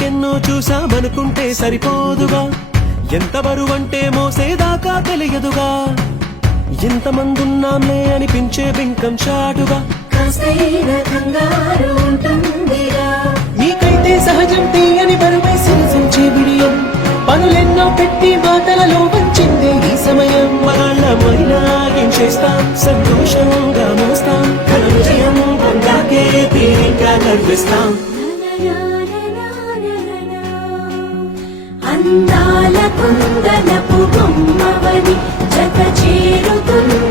కెన్నో చూసామనుకుంటే సరిపోదుగా, ఎంత బరువంటే మోసేదాకా తెలియదుగా, ఎంతమందున్నాంలే అనిపించే బింకం చాటుగా నీకైతే సహజం తీయని బరువై సిరిసించే బిడియం, పనులెన్నో పెట్టి మాటలలో వచ్చిందే ఈ సమయం. మనాళ్ళమైనా ఏం చేస్తాం, సంతోషంగా మోస్తాం, ఘన విజయం పొందాకే తీరిగ్గా గర్విస్తాం. అందాల కుందనపు బొమ్మవని జత చేరుతున్న